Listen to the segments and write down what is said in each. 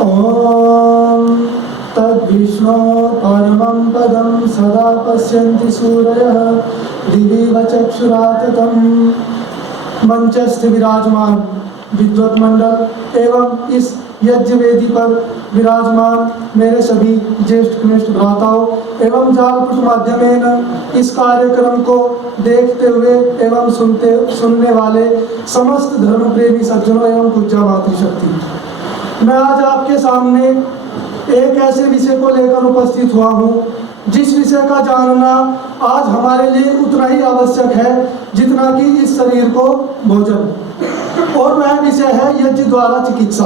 ॐ तद्विष्णो परमं पदं सदा पश्यन्ति सूरयः दिवीव चक्षुराततं। मंचस्थ विराजमान विद्वत मंडल एवं इस यज्ञ वेदी पर विराजमान मेरे सभी ज्येष्ठ कनिष्ठ भ्राताओं एवं जालपुट माध्यमेन इस कार्यक्रम को देखते हुए एवं सुनने वाले समस्त धर्म प्रेमी सज्जनों एवं पूज्या मातृशक्ति, मैं आज आपके सामने एक ऐसे विषय को लेकर उपस्थित हुआ हूँ जिस विषय का जानना आज हमारे लिए उतना ही आवश्यक है जितना कि इस शरीर को भोजन, और वह विषय है यज्ञ द्वारा चिकित्सा।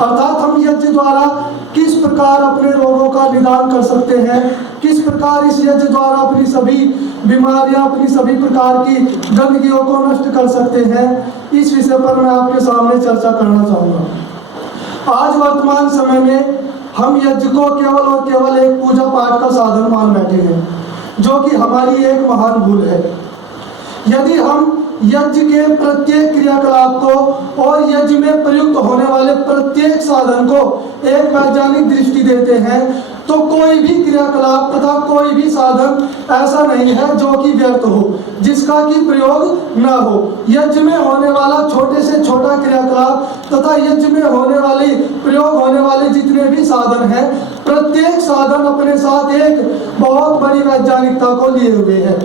अर्थात हम यज्ञ द्वारा किस प्रकार अपने रोगों का निदान कर सकते हैं, किस प्रकार इस यज्ञ द्वारा अपनी सभी बीमारियां, अपनी सभी प्रकार की गंदगियों को नष्ट कर सकते हैं, इस विषय पर मैं आपके सामने चर्चा करना चाहूँगा। आज वर्तमान समय में हम यज्ञ को केवल और केवल एक पूजा पाठ का साधन मान बैठे हैं, जो कि हमारी एक महान भूल है। यदि हम यज्ञ के प्रत्येक क्रियाकलाप को और यज्ञ में प्रयुक्त होने वाले प्रत्येक साधन को एक वैज्ञानिक दृष्टि देते हैं तो कोई भी क्रियाकलाप तथा कोई भी साधन ऐसा नहीं है जो कि व्यर्थ हो, जिसका कि प्रयोग न हो। यज्ञ में होने वाला छोटे से छोटा क्रियाकलाप तथा यज्ञ में होने वाली प्रयोग होने वाले जितने भी साधन हैं, प्रत्येक साधन अपने साथ एक बहुत बड़ी वैज्ञानिकता को लिए हुए है।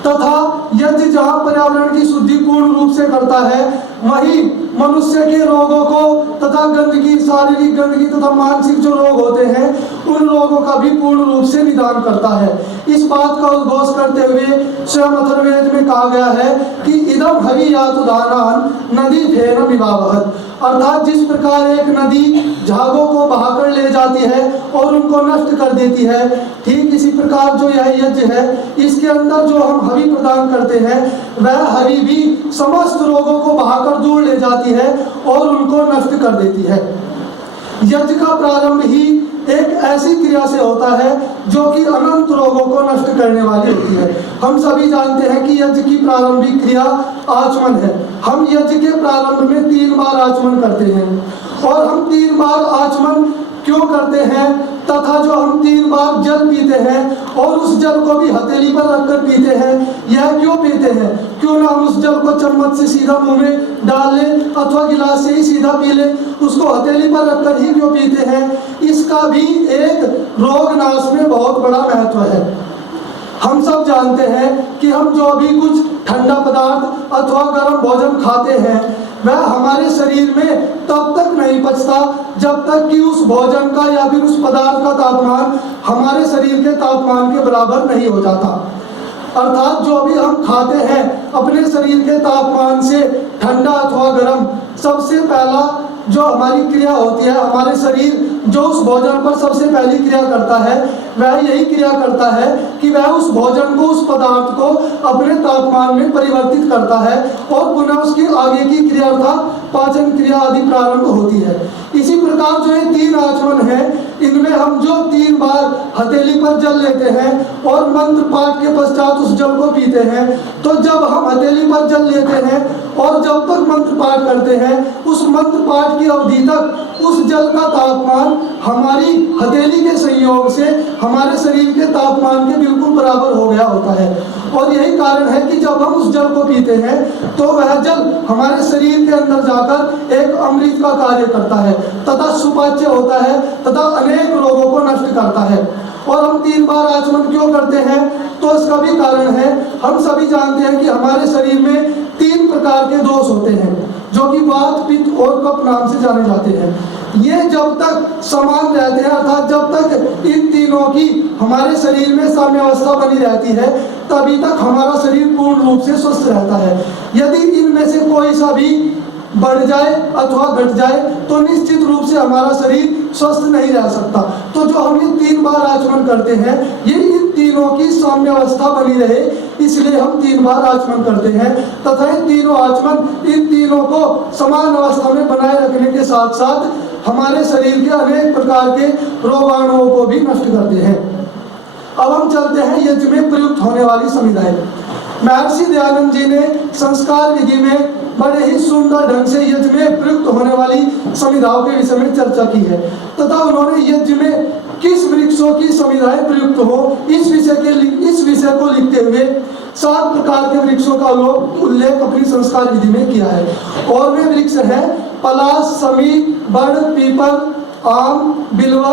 तथा यज्ञ जहाँ पर्यावरण की शुद्धि पूर्ण रूप से करता है, वहीं मनुष्य के रोगों को तथा गंदगी, शारीरिक गंदगी तथा मानसिक जो रोग होते हैं, उन रोगों का भी पूर्ण रूप से निदान करता है। इस बात का उद्घोष करते हुए स्वयं अथर्ववेद में कहा गया है कि इदम हवियातु दानान नदी फेन विवाहत, अर्थात जिस प्रकार एक नदी झागों को बहाकर ले जाती है और उनको नष्ट कर देती है, ठीक इसी प्रकार जो यह यज्ञ है, इसके अंदर जो हम हवि प्रदान करते हैं, वह हवि भी समस्त रोगों को बहाकर दूर ले जाती है और उनको नष्ट कर देती है। यज्ञ का प्रारंभ ही एक ऐसी क्रिया से होता है जो कि अनंत रोगों को नष्ट करने वाली होती है। हम सभी जानते हैं कि यज्ञ की प्रारंभिक क्रिया आचमन है। हम यज्ञ के प्रारंभ में 3 बार आचमन करते हैं, और हम 3 बार आचमन क्यों करते हैं तथा जो हम 3 बार जल पीते हैं और उस जल को भी हथेली पर रखकर पीते हैं, यह क्यों पीते हैं? क्यों ना हम उस जल को चम्मच से सीधा मुंह में डाल लें अथवा गिलास से ही सीधा पी लें, उसको हथेली पर रखकर ही क्यों पीते हैं? इसका भी एक रोग नाश में बहुत बड़ा महत्व है। हम सब जानते हैं कि हम जो भी कुछ ठंडा पदार्थ अथवा गर्म भोजन खाते हैं, वह हमारे शरीर में तब तक नहीं पचता जब तक कि उस भोजन का या फिर उस पदार्थ का तापमान हमारे शरीर के तापमान के बराबर नहीं हो जाता। अर्थात जो भी हम खाते हैं अपने शरीर के तापमान से ठंडा अथवा गर्म, सबसे पहला जो हमारी क्रिया होती है, हमारे शरीर जो उस भोजन पर सबसे पहली क्रिया करता है, वह यही क्रिया करता है कि वह उस भोजन को, उस पदार्थ को अपने तापमान में परिवर्तित करता है और पुनः उसकी आगे की क्रिया अर्थात पाचन क्रिया आदि प्रारंभ होती है। इसी प्रकार जो ये 3 आचमन है, इनमें हम जो 3 बार हथेली पर जल लेते हैं और मंत्र पाठ के पश्चात उस जल को पीते हैं, तो जब हम हथेली पर जल लेते हैं और जब तक मंत्र पाठ करते हैं, उस मंत्र पाठ की अवधि तक उस जल का तापमान हमारी हथेली के संयोग से हमारे शरीर के तापमान के बिल्कुल बराबर हो गया होता है। और यही कारण है कि जब हम उस जल को पीते हैं तो वह जल हमारे शरीर के अंदर जाकर एक अमृत का कार्य करता है तथा सुपाच्य होता है तथा अनेक रोगों को नष्ट करता है। और हम 3 बार आचमन क्यों करते हैं? तो इसका भी कारण है, हम सभी जानते हैं कि हमारे शरीर में 3 प्रकार के दोष होते हैं जो कि वात, पित्त और कफ नाम से जाने जाते हैं। ये जब तक समान रहते हैं, अर्थात जब तक इन तीनों की हमारे शरीर में साम्यावस्था बनी रहती है, तभी तक हमारा शरीर पूर्ण रूप से स्वस्थ रहता है। यदि इनमें से कोई सा भी बढ़ जाए अथवा घट जाए तो निश्चित रूप से हमारा शरीर स्वस्थ नहीं रह सकता। तो जो हम ये 3 बार आचमन करते हैं, ये इन तीनों की साम्यावस्था बनी रहे, इसलिए हम 3 बार आचमन करते हैं तथा इन तीनों आचमन इन तीनों को समान अवस्था में बनाए रखने के साथ साथ हमारे शरीर के अनेक प्रकार के रोगाणुओं को भी नष्ट करते हैं। अब हम चलते हैं यज्ञ में प्रयुक्त होने वाली संविधाएं। महर्षि दयानंद जी ने संस्कार विधि में बड़े ही सुंदर ढंग से यज्ञ में प्रयुक्त होने वाली समिधाओं के विषय में चर्चा की है तथा उन्होंने यज्ञ में किस वृक्षों की समिधाएं प्रयुक्त हो इस विषय को लिखते हुए 7 प्रकार के वृक्षों का उल्लेख अपनी संस्कार विधि में किया है। और वे वृक्ष हैं पलाश, समी, बड़, पीपल, आम, बिल्वा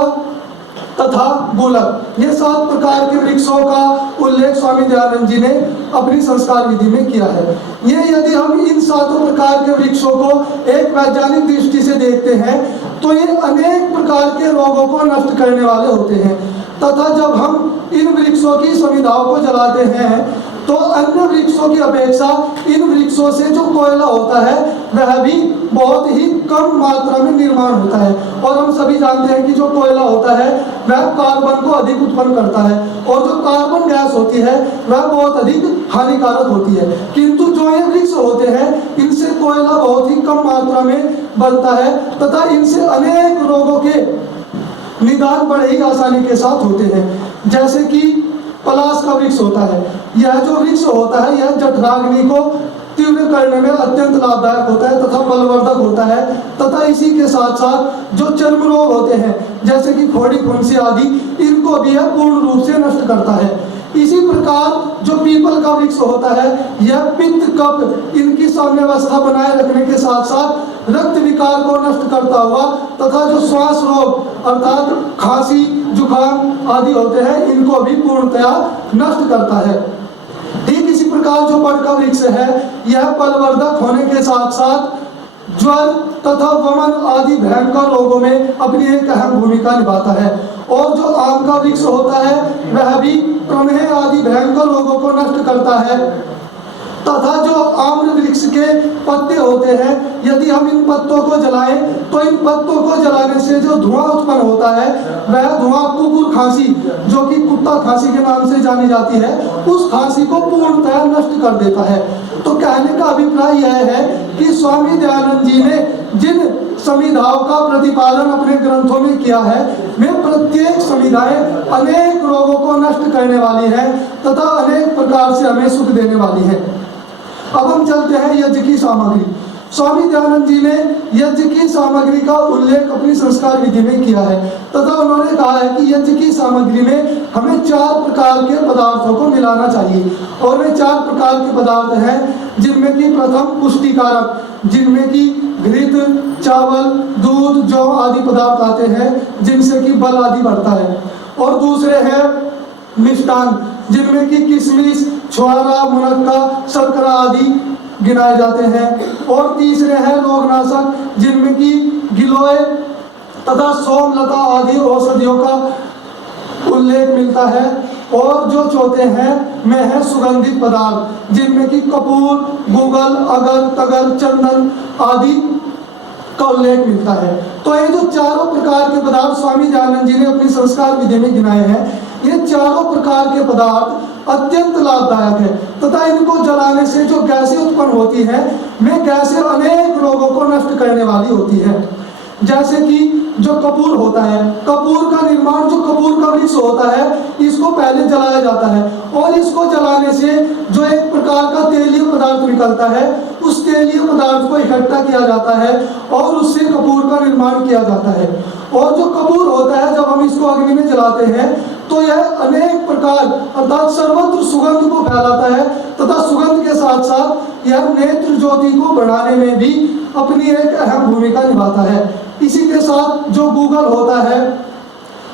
तथा गुलक। ये 7 प्रकार के वृक्षों का उल्लेख स्वामी दयानंद जी ने अपनी संस्कार विधि में किया है। ये यदि हम इन 7 प्रकार के वृक्षों को एक वैज्ञानिक दृष्टि से देखते हैं तो ये अनेक प्रकार के रोगों को नष्ट करने वाले होते हैं तथा जब हम इन वृक्षों की समिधाओं को जलाते हैं तो अन्य वृक्षों की अपेक्षा इन वृक्षों से जो कोयला होता है वह भी बहुत ही कम मात्रा में निर्माण होता है। और हम सभी जानते हैं कि जो कोयला होता है वह कार्बन को अधिक उत्पन्न करता है और जो कार्बन गैस होती है वह बहुत अधिक हानिकारक होती है। किंतु जो ये वृक्ष होते हैं इनसे कोयला बहुत ही कम मात्रा में बनता है तथा इनसे अनेक रोगों के निदान बड़े ही आसानी के साथ होते हैं। जैसे कि पलाश का वृक्ष होता है, यह जो वृक्ष होता है यह जठराग्नि को तीव्र करने में अत्यंत लाभदायक होता है तथा बलवर्धक होता है तथा इसी के साथ साथ जो चर्म रोग होते हैं जैसे कि फोड़ी, फुंसी आदि इनको भी यह पूर्ण रूप से नष्ट करता है। इसी प्रकार जो पीपल का वृक्ष होता है यह पित्त, कफ इनकी साम्यावस्था बनाए रखने के साथ साथ रक्त विकार को नष्ट करता हुआ तथा जो श्वास रोग अर्थात खांसी, जुकाम आदि होते हैं इनको भी पूर्णतया नष्ट करता है। ठीक इसी प्रकार जो बड़ का वृक्ष है यह बलवर्धक होने के साथ साथ ज्वर तथा वमन आदि भयंकर रोगों में अपनी एक अहम भूमिका निभाता है। और जो आम का वृक्ष होता है वह भी प्रमेह आदि भयंकर रोगों को नष्ट करता है तथा जो आम्र वृक्ष के पत्ते होते हैं यदि हम इन पत्तों को जलाएं तो इन पत्तों को जलाने से जो धुआं उत्पन्न होता है वह धुआं कुकुर खांसी जो कि कुत्ता खांसी के नाम से जानी जाती है उस खांसी को पूर्णतः नष्ट कर देता है। तो कहने का अभिप्राय यह है कि स्वामी दयानंद जी ने जिन समिधाओं का प्रतिपादन अपने ग्रंथों में किया है वे प्रत्येक समिधाएं अनेक रोगों को नष्ट करने वाली है तथा अनेक प्रकार से हमें सुख देने वाली है। अब हम चलते हैं यज्ञ की सामग्री। स्वामी दयानंद जी ने यज्ञ की सामग्री का उल्लेख अपनी संस्कार विधि में किया है तथा उन्होंने कहा है कि यज्ञ की सामग्री में हमें 4 प्रकार के पदार्थों को मिलाना चाहिए। और वे 4 प्रकार के पदार्थ हैं जिनमें कि प्रथम पुष्टिकारक जिनमें कि घृत, चावल, दूध, जौ आदि पदार्थ आते हैं जिनसे कि बल आदि बढ़ता है। और दूसरे हैं मिष्टान जिनमें कि किशमिश, छुआरा, मुनक्का, शर्करा आदि गिनाए जाते हैं। और तीसरे हैं रोगनाशक जिनमें कि गिलोय तथा सोमलता आदि औषधियों का उल्लेख मिलता है। और जो चौथे हैं में है सुगंधित पदार्थ जिनमें कि कपूर, गूगल, अगर, तगर, चंदन आदि का उल्लेख मिलता है। तो ये जो चारों प्रकार के पदार्थ स्वामी दयानंद जी ने अपनी संस्कार विधि में गिनाए हैं ये चारों प्रकार के पदार्थ अत्यंत लाभदायक है तथा इनको जलाने से जो गैसें उत्पन्न होती है वे गैसें अनेक रोगों को नष्ट करने वाली होती है। जैसे कि जो कपूर होता है, कपूर का निर्माण जो कपूर का वृक्ष होता है इसको पहले जलाया जाता है और इसको जलाने से जो एक प्रकार का तेलीय पदार्थ निकलता है उस तेलीय पदार्थ को इकट्ठा किया जाता है और उससे कपूर का निर्माण किया जाता है। और जो कपूर होता है जब हम इसको अग्नि में जलाते हैं तो यह अनेक प्रकार अर्थात सर्वत्र सुगंध को फैलाता है तथा सुगंध के साथ साथ यह नेत्र ज्योति को बढ़ाने में भी अपनी एक अहम भूमिका निभाता है। इसी के साथ जो गूगल होता है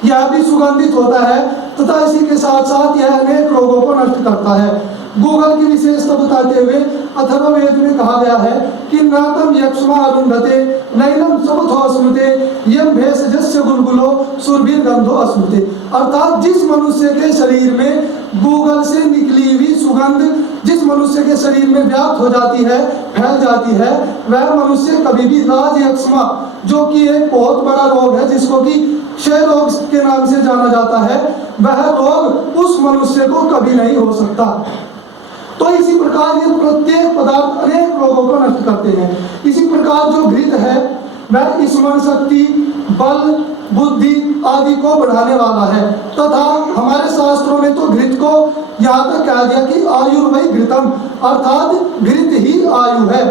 यह भी सुगंधित होता है तथा इसी के साथ साथ यह अनेक रोगों को नष्ट करता है। गूगल की विशेषता बताते हुए अथर्ववेद में कहा गया है कि नातम यक्ष्मा अरुंधते नैनम समथो अस्मृते यम भेषजस्य गुलगुलो सुरभीर गंधो अस्मृते। अर्थात जिस मनुष्य के शरीर में गूगल से निकली हुई सुगंध जिस मनुष्य के शरीर में व्याप्त हो जाती है, फैल जाती है, वह मनुष्य कभी भी राज यक्ष्मा जो कि एक बहुत बड़ा रोग है जिसको कि क्षय रोग के नाम से जाना जाता है, वह रोग उस मनुष्य को कभी नहीं हो सकता। तो इसी प्रकार ये प्रत्येक पदार्थ अनेक रोगों को नष्ट करते हैं। इसी प्रकार जो घृत है वह स्मरण शक्ति, बल, बुद्धि आदि को बढ़ाने वाला है तथा हमारे शास्त्रों में तो घृत को यहाँ तक कह दिया कि आयुर्वै घृतम अर्थात घृत ही आयु है।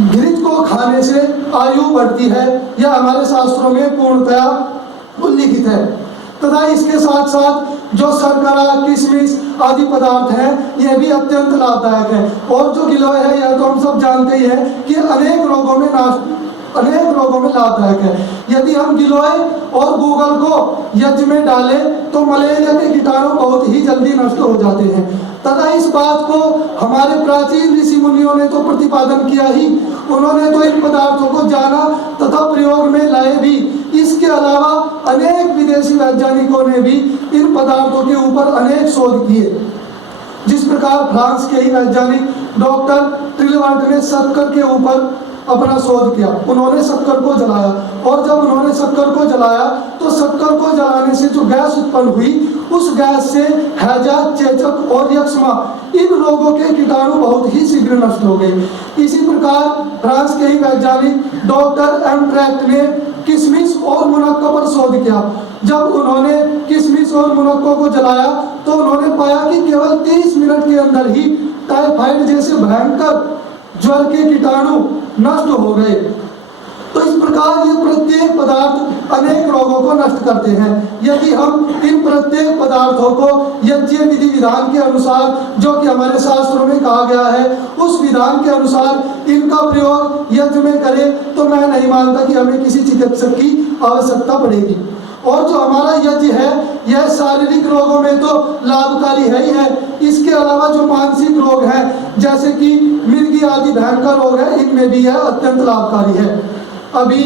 घृत को खाने से आयु बढ़ती है, यह हमारे शास्त्रों में पूर्णतया उल्लिखित है। तथा इसके साथ साथ जो शर्करा, किशमिश आदि पदार्थ हैं, यह भी अत्यंत लाभदायक है। और जो गिलोय है, यह तो हम सब जानते ही हैं कि अनेक रोगों में लाभदायक है। यदि हम गिलोय और गूगल को यज्ञ में डालें तो मलेरिया के कीटाणु बहुत ही जल्दी नष्ट हो जाते हैं। तथा इस बात को हमारे प्राचीन ऋषि मुनियों ने तो प्रतिपादन किया ही, उन्होंने तो इन पदार्थों को जाना तथा प्रयोग में लाए भी। इसके अलावा अनेक विदेशी वैज्ञानिकों ने भी इन पदार्थों के ऊपर अनेक शोध किए। जिस प्रकार फ्रांस के ही वैज्ञानिक डॉक्टर ट्रिलवार्ट ने शक्कर के ऊपर अपना शोध किया। उन्होंने शक्कर को जलाया, और जब उन्होंने शक्कर को जलाया तो शक्कर को जलाने से जो गैस उत्पन्न हुई, उस गैस से हैजा, चेचक और यक्ष्मा इन रोगों के कीटाणु बहुत ही शीघ्र नष्ट हो गए। इसी प्रकार फ्रांस के ही वैज्ञानिक डॉक्टर एम्ट्रैक्ट ने किशमिश और मुनक्का पर शोध किया। जब उन्होंने किशमिश और मुनक्कों को जलाया तो उन्होंने पाया कि केवल 30 मिनट के अंदर ही टाइफाइड जैसे भयंकर ज्वर के कीटाणु नष्ट हो गए। तो इस प्रकार ये प्रत्येक पदार्थ अनेक रोगों को नष्ट करते हैं। यदि हम इन प्रत्येक पदार्थों को यज्ञ विधि विधान के अनुसार, जो कि हमारे शास्त्रों में कहा गया है, उस विधान के अनुसार इनका प्रयोग यज्ञ में करें तो मैं नहीं मानता कि हमें किसी चिकित्सक की आवश्यकता पड़ेगी। और जो हमारा यज्ञ है, यह शारीरिक रोगों में तो लाभकारी है ही है। इसके अलावा जो मानसिक रोग हैं, जैसे कि मिर्गी आदि भयंकर रोग है, इनमें भी यह अत्यंत लाभकारी है। अभी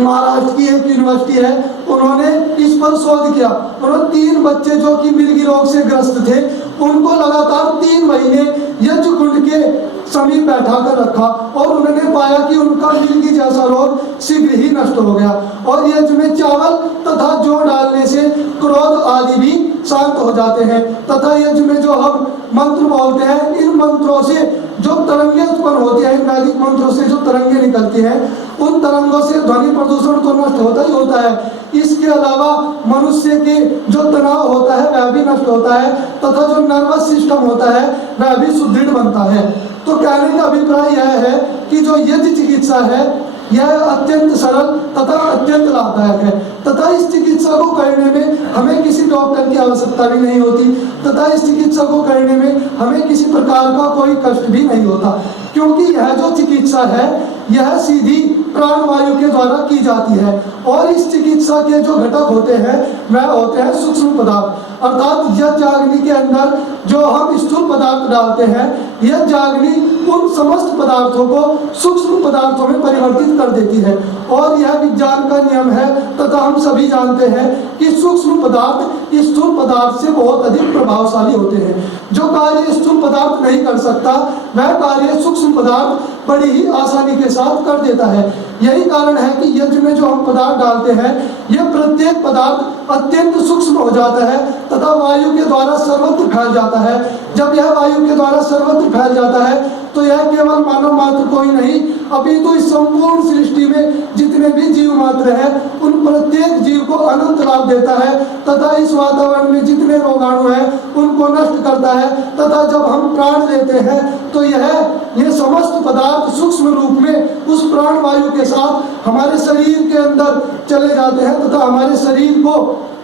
महाराष्ट्र की एक यूनिवर्सिटी है, उन्होंने इस पर शोध किया। उन्होंने 3 बच्चे जो कि मिर्गी रोग से ग्रस्त थे, उनको लगातार 3 महीने यज्ञ कुंड के समीप बैठा कर रखा, और उन्होंने पाया कि उनका मिर्गी जैसा रोग शीघ्र ही नष्ट हो गया। और यज्ञ में चावल तथा जौ डालने से क्रोध आदि भी शांत हो जाते हैं। तथा यज्ञ में जो हम मंत्र बोलते हैं, इन मंत्रों से जो तरंगे उत्पन्न होती हैं, वैदिक मंत्रों से जो तरंगे निकलती हैं, उन तरंगों से ध्वनि प्रदूषण तो नष्ट होता ही होता है। इसके अलावा मनुष्य के जो तनाव होता है वह भी नष्ट होता है, तथा जो नर्वस सिस्टम होता है वह भी सुदृढ़ बनता है। तो कहने का अभिप्राय यह है कि जो यज्ञ चिकित्सा है, यह अत्यंत सरल तथा अत्यंत लाभदायक है। तथा इस चिकित्सा को करने में हमें किसी डॉक्टर की आवश्यकता भी नहीं होती, तथा इस चिकित्सा को करने में हमें किसी प्रकार का कोई कष्ट भी नहीं होता, क्योंकि यह जो चिकित्सा है यह सीधी प्राणवायु के द्वारा की जाती है। और इस चिकित्सा के जो घटक होते हैं वह होते हैं सूक्ष्म पदार्थ, अर्थात यज्ञाग्नि के अंदर जो हम स्थूल पदार्थ डालते हैं, यज्ञाग्नि उन समस्त पदार्थों को सूक्ष्म पदार्थों में परिवर्तित कर देती है। और यह विज्ञान का नियम है, तथा हम सभी जानते हैं कि सूक्ष्म पदार्थ स्थूल पदार्थ से बहुत अधिक प्रभावशाली होते हैं। जो कार्य स्थूल पदार्थ नहीं कर सकता, वह कार्य सूक्ष्म पदार्थ बड़ी ही आसानी के साथ कर देता है। यही कारण है कि यज्ञ में जो हम पदार्थ डालते हैं, यह प्रत्येक पदार्थ अत्यंत सूक्ष्म हो जाता है तथा वायु के द्वारा सर्वत्र फैल जाता है। जब यह वायु के द्वारा सर्वत्र फैल जाता है तो यह केवल मानव मात्र को ही नहीं, अपितु इस संपूर्ण सृष्टि में जितने भी जीव मात्र हैं, उन प्रत्येक जीव को अनंत लाभ देता है। तथा इस वातावरण में जितने रोगाणु हैं उनको नष्ट करता है। तथा जब हम प्राण लेते हैं तो ये समस्त पदार्थ सूक्ष्म रूप में उस प्राण वायु के साथ हमारे शरीर के अंदर चले जाते हैं, तथा हमारे शरीर को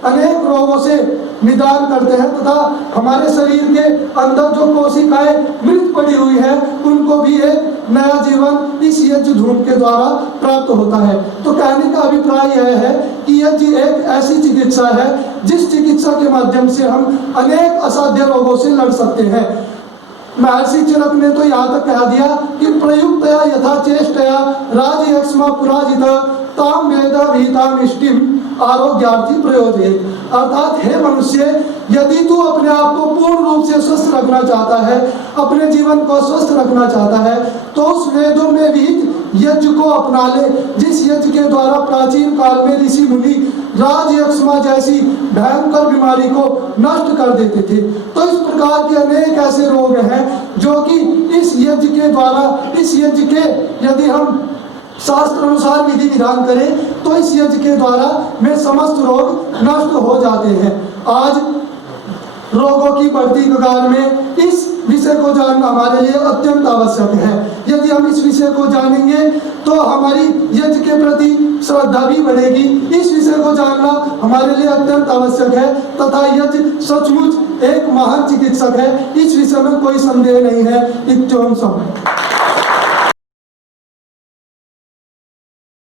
अनेक रोगों से निदान करते हैं। तथा हमारे शरीर के अंदर जो कोशिकाएं मृत पड़ी हुई है, उनको भी एक नया जीवन इस यज्ञ धूम के द्वारा प्राप्त होता है। तो कहने का अभिप्राय यह है कि यज्ञ एक ऐसी चिकित्सा है जिस चिकित्सा के माध्यम से हम अनेक असाध्य रोगों से लड़ सकते हैं। महर्षि चरक ने तो यहाँ तक कह दिया कि प्रयुक्तया यथा चेष्टया राजयक्ष्मा पुराजित ताम वेद भीताम इष्टिम आरोग्यार्थी प्रयोजय। अर्थात हे मनुष्य, यदि तू अपने आप को पूर्ण रूप से स्वस्थ रखना चाहता है, अपने जीवन को स्वस्थ रखना चाहता है, तो उस वेदों में विहित यज्ञ को अपना ले, जिस यज्ञ के द्वारा प्राचीन काल में ऋषि मुनि राजयक्ष्मा जैसी भयंकर बीमारी को नष्ट कर देते थे। तो इस प्रकार के अनेक ऐसे रोग हैं जो कि इस यज्ञ के द्वारा, इस यज्ञ के यदि हम शास्त्र अनुसार विधि विधान करें तो इस यज्ञ के द्वारा में समस्त रोग नष्ट हो जाते हैं। आज रोगों की बढ़ती कगार में इस विषय को जानना हमारे लिए अत्यंत आवश्यक है। यदि हम इस विषय को जानेंगे तो हमारी यज्ञ के प्रति श्रद्धा भी बढ़ेगी। इस विषय को जानना हमारे लिए अत्यंत आवश्यक है तथा यज्ञ सचमुच एक महान चिकित्सक है, इस विषय में कोई संदेह नहीं है। इत्योम सम।